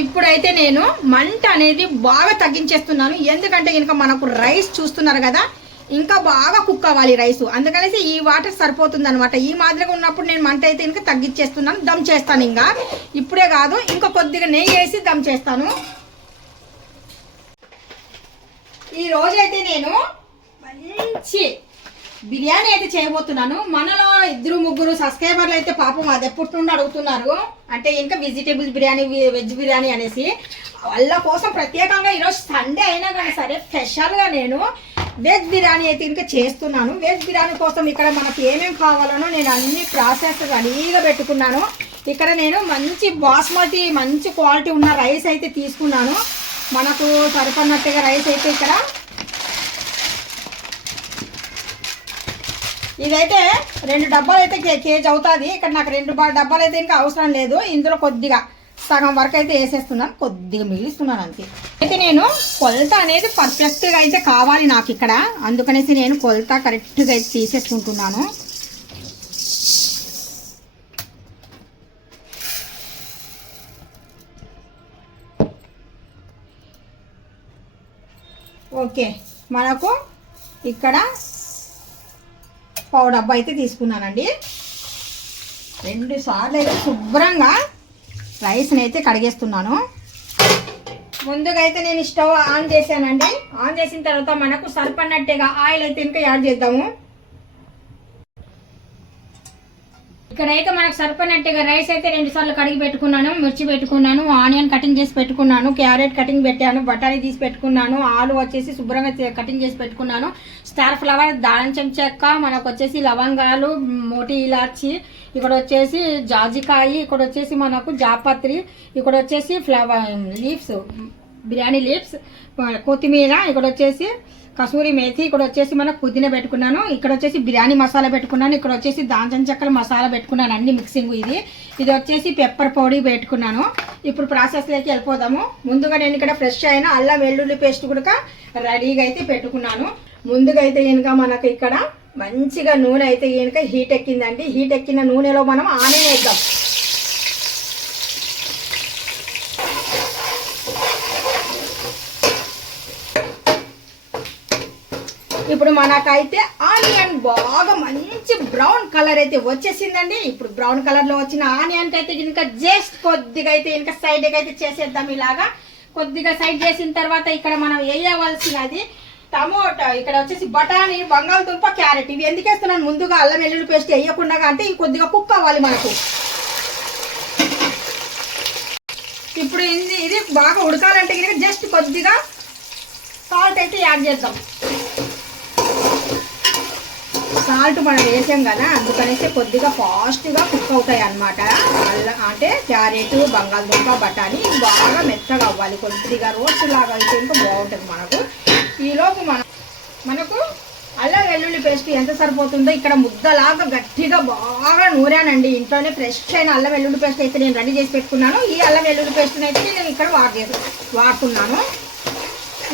ఇప్పుడైతే నేను మంట అనేది బాగా తగ్గించేస్తున్నాను. ఎందుకంటే కనుక మనకు రైస్ చూస్తున్నారు కదా ఇంకా బాగా కుక్ అవ్వాలి రైస్. అందుకనేసి ఈ వాటర్ సరిపోతుంది అనమాట ఈ మాదిరిగా ఉన్నప్పుడు నేను మంట అయితే ఇంకా తగ్గించేస్తున్నాను దమ్ చేస్తాను ఇంకా. ఇప్పుడే కాదు ఇంకా కొద్దిగా నెయ్యి వేసి దమ్ చేస్తాను. ఈ రోజైతే నేను మంచి బిర్యానీ అయితే చేయబోతున్నాను. మనలో ఇద్దరు ముగ్గురు సబ్స్క్రైబర్లు అయితే పాపం అది ఎప్పటి నుండి అడుగుతున్నారు. అంటే ఇంకా వెజిటేబుల్స్ బిర్యానీ వెజ్ బిర్యానీ అనేసి వాళ్ళ కోసం ప్రత్యేకంగా ఈరోజు సండే అయినా కానీ సరే స్పెషల్గా నేను వెజ్ బిర్యానీ అయితే ఇంకా చేస్తున్నాను. వెజ్ బిర్యానీ కోసం ఇక్కడ మనకు ఏమేమి కావాలనో నేను అన్ని ప్రాసెస్ రెడీగా పెట్టుకున్నాను. ఇక్కడ నేను మంచి బాస్మతి మంచి క్వాలిటీ ఉన్న రైస్ అయితే తీసుకున్నాను. మనకు సరిపడినట్టుగా రైస్ అయితే ఇక్కడ ఇదైతే రెండు డబ్బాలు అయితే కే- కేజీ అవుతుంది. ఇక్కడ నాకు రెండు బా- డబ్బాలు అయితే ఇంకా అవసరం లేదు. ఇందులో కొద్దిగా సగం వరకు అయితే వేసేస్తున్నాను. కొద్దిగా మిగిలిస్తున్నాను అంతే. అయితే నేను కొలత అనేది పర్ఫెక్ట్గా అయితే కావాలి నాకు ఇక్కడ. అందుకనేసి నేను కొలత కరెక్ట్గా అయితే తీసేసుకుంటున్నాను. ఓకే. మనకు ఇక్కడ పావు డబ్బా అయితే తీసుకున్నానండి. రెండు సార్లు అయితే శుభ్రంగా రైస్ని అయితే కడిగేస్తున్నాను. ముందుగా అయితే నేను స్టవ్ ఆన్ చేశానండి. ఆన్ చేసిన తర్వాత మనకు సరిపడినట్టుగా ఆయిల్ అయితే ఇంకా యాడ్ చేద్దాము. ఇక్కడైతే మనకు సరిపోయినట్టుగా రైస్ అయితే రెండు సార్లు కడిగి పెట్టుకున్నాను మిర్చి పెట్టుకున్నాను ఆనియన్ కటింగ్ చేసి పెట్టుకున్నాను క్యారెట్ కటింగ్ పెట్టాను బఠానీ తీసి పెట్టుకున్నాను ఆలు వచ్చేసి శుభ్రంగా కటింగ్ చేసి పెట్టుకున్నాను. స్టార్ ఫ్లవర్ దానించం చెక్క మనకు వచ్చేసి లవంగాలు మోటి ఇలాచి ఇక్కడ వచ్చేసి జాజికాయ ఇక్కడ వచ్చేసి మనకు జాపత్రి ఇక్కడ వచ్చేసి ఫ్లవర్ లీవ్స్. బిర్యానీ లీవ్స్ కొత్తిమీర ఇక్కడ వచ్చేసి కసూరి మేథి ఇక్కడ వచ్చేసి మనకు పుదీనా పెట్టుకున్నాను. ఇక్కడ వచ్చేసి బిర్యానీ మసాలా పెట్టుకున్నాను. ఇక్కడ వచ్చేసి దాల్చిన చెక్కల మసాలా పెట్టుకున్నాను అన్ని మిక్సింగ్ ఇది. ఇది వచ్చేసి పెప్పర్ పొడి పెట్టుకున్నాను. ఇప్పుడు ప్రాసెస్లోకి వెళ్ళిపోదాము. ముందుగా నేను ఇక్కడ ఫ్రెష్ అయిన అల్లం వెల్లుల్లి పేస్ట్ కూడా రెడీగా అయితే పెట్టుకున్నాను. ముందుగా అయితే కనుక మనకు ఇక్కడ మంచిగా నూనె అయితే కనుక హీట్ ఎక్కిందండి. హీట్ ఎక్కిన నూనెలో మనం ఆనియన్ వేద్దాం. ఇప్పుడు మనకైతే ఆనియన్ బాగా మంచి బ్రౌన్ కలర్ అయితే వచ్చేసిందండి. ఇప్పుడు బ్రౌన్ కలర్లో వచ్చిన ఆనియన్ అయితే ఇంకా జస్ట్ కొద్దిగా అయితే ఇంకా సైడ్ అయితే చేసేద్దాం ఇలాగా. కొద్దిగా సైడ్ చేసిన తర్వాత ఇక్కడ మనం వేయవలసినది టమోటా ఇక్కడ వచ్చేసి బఠానీ బంగాళదుంప క్యారెట్. ఇవి ఎందుకు వేస్తున్నాను? ముందుగా అల్లం వెల్లుల్లి పేస్ట్ వేయకుండా అంటే ఇవి కొద్దిగా కుక్ అవ్వాలి మనకు. ఇప్పుడు ఇది ఇది బాగా ఉడకాలంటే కనుక జస్ట్ కొద్దిగా సాల్ట్ అయితే యాడ్ చేద్దాం. సాల్ట్ మనం వేసాం కదా అందుకనేసి కొద్దిగా ఫాస్ట్గా కుక్ అవుతాయి అన్నమాట. అల్ల అంటే క్యారెట్ బంగాళదుంప బఠానీ బాగా మెత్తగా అవ్వాలి. కొద్దిగా రోస్ట్ లాగా అయితే ఇంకా బాగుంటుంది మనకు. ఈలోపు మనం మనకు అల్లం వెల్లుల్లి పేస్ట్ ఎంత సరిపోతుందో ఇక్కడ ముద్దలాగా గట్టిగా బాగా నూరానండి. ఇంట్లోనే ఫ్రెష్ అయిన అల్లం వెల్లుల్లి పేస్ట్ అయితే నేను రెడీ చేసి పెట్టుకున్నాను. ఈ అల్లం వెల్లుల్లి పేస్ట్ని అయితే నేను ఇక్కడ వాడే వాడుతున్నాను.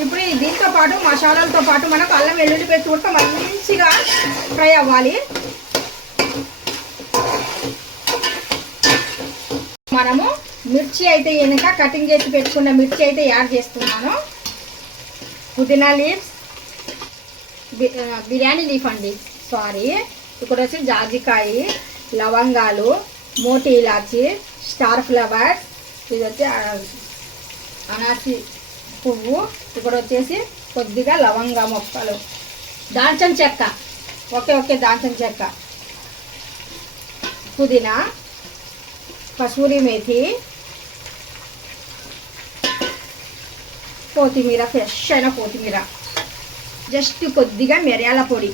ఇప్పుడు దీంతో పాటు మసాలాలతో పాటు మనకు అల్లం వెల్లుల్లి పేస్ట్ కూడా మంచిగా ఫ్రై అవ్వాలి. మనము మిర్చి అయితే వెనుక కటింగ్ చేసి పెట్టుకున్న మిర్చి అయితే యాడ్ చేస్తున్నాను. పుదీనా లీవ్స్ బి- బిర్యానీ లీఫ్ అండి సారీ. ఇక్కడ వచ్చి జాజికాయ లవంగాలు మోటి ఇలాచి స్టార్ ఫ్లవర్స్ ఇది వచ్చి అనాసి పువ్వు ఇక్కడ వచ్చేసి కొద్దిగా లవంగ మొక్కలు. దాల్చిన చెక్క. ఓకే ఓకే దాల్చిన చెక్క. పుదీనా కసూరి మేథి కొత్తిమీర ఫ్రెష్ అయిన కొత్తిమీర. జస్ట్ కొద్దిగా మిరియాల పొడి.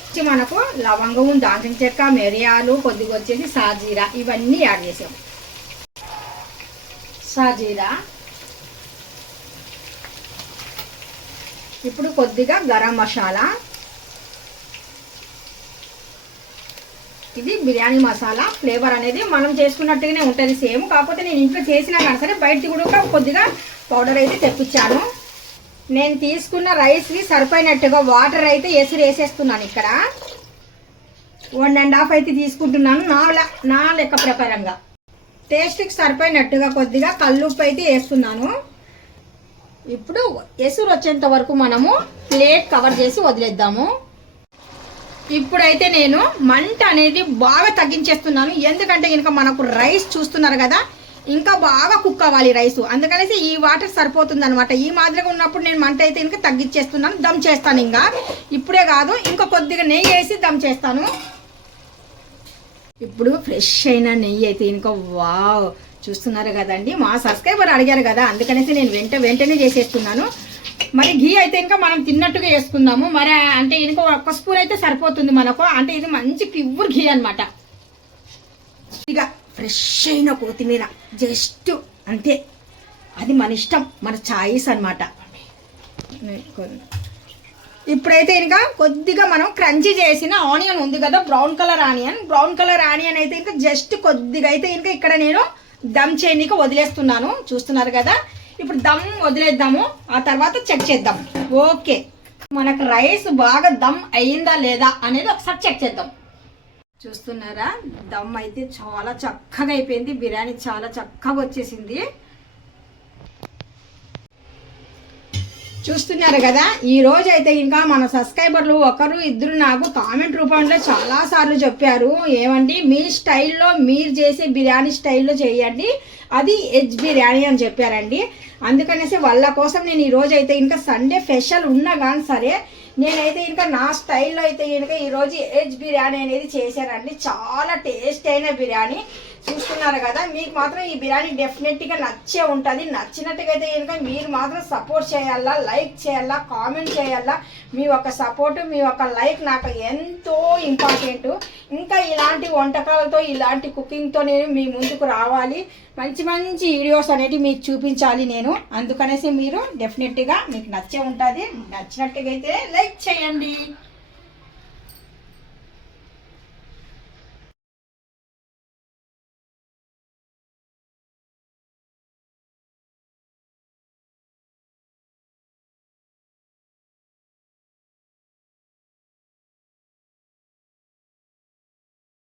వచ్చి మనకు లవంగం దాల్చిన చెక్క మిరియాలు కొద్దిగా వచ్చేసి సాజీరా ఇవన్నీ యాడ్ చేసాం. సాజీరా. ఇప్పుడు కొద్దిగా గరం మసాలా. ఇది బిర్యానీ మసాలా. ఫ్లేవర్ అనేది మనం చేసుకున్నట్టుగానే ఉంటుంది సేమ్. కాకపోతే నేను ఇంట్లో చేసినా కానీ సరే బయట కూడా కొద్దిగా పౌడర్ అయితే తెప్పించాను. నేను తీసుకున్న రైస్కి సరిపోయినట్టుగా వాటర్ అయితే ఎసురు వేసేస్తున్నాను ఇక్కడ. వన్ అండ్ హాఫ్ అయితే తీసుకుంటున్నాను నా లె- నా లెక్క ప్రకారంగా. టేస్ట్కి సరిపోయినట్టుగా కొద్దిగా కల్లుప్పు అయితే వేస్తున్నాను. ఇప్పుడు ఎసురు వచ్చేంత వరకు మనము ప్లేట్ కవర్ చేసి వదిలేద్దాము. ఇప్పుడైతే నేను మంట అనేది బాగా తగ్గించేస్తున్నాను. ఎందుకంటే ఇంకా మనకు రైస్ చూస్తున్నారు కదా ఇంకా బాగా కుక్ అవ్వాలి రైస్. అందుకనేసి ఈ వాటర్ సరిపోతుంది అనమాట ఈ మాదిరిగా ఉన్నప్పుడు నేను మంట అయితే ఇంకా తగ్గించేస్తున్నాను దమ్ చేస్తాను ఇంకా. ఇప్పుడే కాదు ఇంకా కొద్దిగా నెయ్యి వేసి దమ్ చేస్తాను. ఇప్పుడు ఫ్రెష్ అయిన నెయ్యి అయితే ఇంకా వావ్! చూస్తున్నారు కదండి. మా సబ్స్క్రైబర్ అడిగారు కదా అందుకనేసి నేను వెంట వెంటనే చేసేస్తున్నాను. మరి ఘీ అయితే ఇంకా మనం తిన్నట్టుగా వేసుకుందాము మరి అంటే ఇంకో ఒక్క స్పూన్ అయితే సరిపోతుంది మనకు. అంటే ఇది మంచి ప్యూర్ ఘీ అనమాట ఇక ఫ్రెష్ అయిన కొత్తిమీర. జస్ట్ అంతే. అది మన ఇష్టం మన చాయిస్ అనమాట ఇప్పుడైతే ఇంకా కొద్దిగా మనం క్రంచీ చేసిన ఆనియన్ ఉంది కదా brown colour onion. Brown colour onion అయితే ఇంకా జస్ట్ కొద్దిగా. అయితే ఇంకా ఇక్కడ నేను దమ్ చేయనీకి వదిలేస్తున్నాను. చూస్తున్నారు కదా? ఇప్పుడు దమ్ వదిలేద్దాము. ఆ తర్వాత చెక్ చేద్దాం. ఓకే. మనకు రైస్ బాగా దమ్ అయిందా లేదా అనేది ఒకసారి చెక్ చేద్దాం. చూస్తున్నారా? దమ్ అయితే చాలా చక్కగా అయిపోయింది. బిర్యానీ చాలా చక్కగా వచ్చేసింది. చూస్తున్నారు కదా? ఈ రోజు అయితే ఇంకా మన సబ్స్క్రైబర్లు ఒకరు ఇద్దరు నాకు కామెంట్ రూపంలో చాలా సార్లు చెప్పారు. ఏమండి? మీ స్టైల్లో మీరు చేసే బిర్యానీ స్టైల్లో చేయండి. అది ఎజ్ బిర్యానీ అని చెప్పారండి. అందుకనేసి వాళ్ళ కోసం నేను ఈ రోజు అయితే ఇంకా సండే స్పెషల్ ఉన్నా కానీ సరే నేనైతే ఇంకా నా స్టైల్లో అయితే ఇంకా ఈరోజు ఎగ్ బిర్యానీ అనేది చేశానండి చాలా టేస్ట్ అయిన బిర్యానీ. చూస్తున్నారు కదా మీకు మాత్రం ఈ బిర్యానీ డెఫినెట్గా నచ్చే ఉంటుంది. నచ్చినట్టుగా అయితే కనుక మీరు మాత్రం సపోర్ట్ చేయాలా లైక్ చేయాలా కామెంట్ చేయాలా? మీ యొక్క సపోర్ట్ మీ యొక్క లైక్ నాకు ఎంతో ఇంపార్టెంట్ ఇంకా ఇలాంటి వంటకాలతో ఇలాంటి కుకింగ్తో నేను మీ ముందుకు రావాలి. మంచి మంచి వీడియోస్ అనేవి మీకు చూపించాలి నేను. అందుకనేసి మీరు డెఫినెట్గా మీకు నచ్చే ఉంటుంది. నచ్చినట్టుగా అయితే లైక్ చేయండి.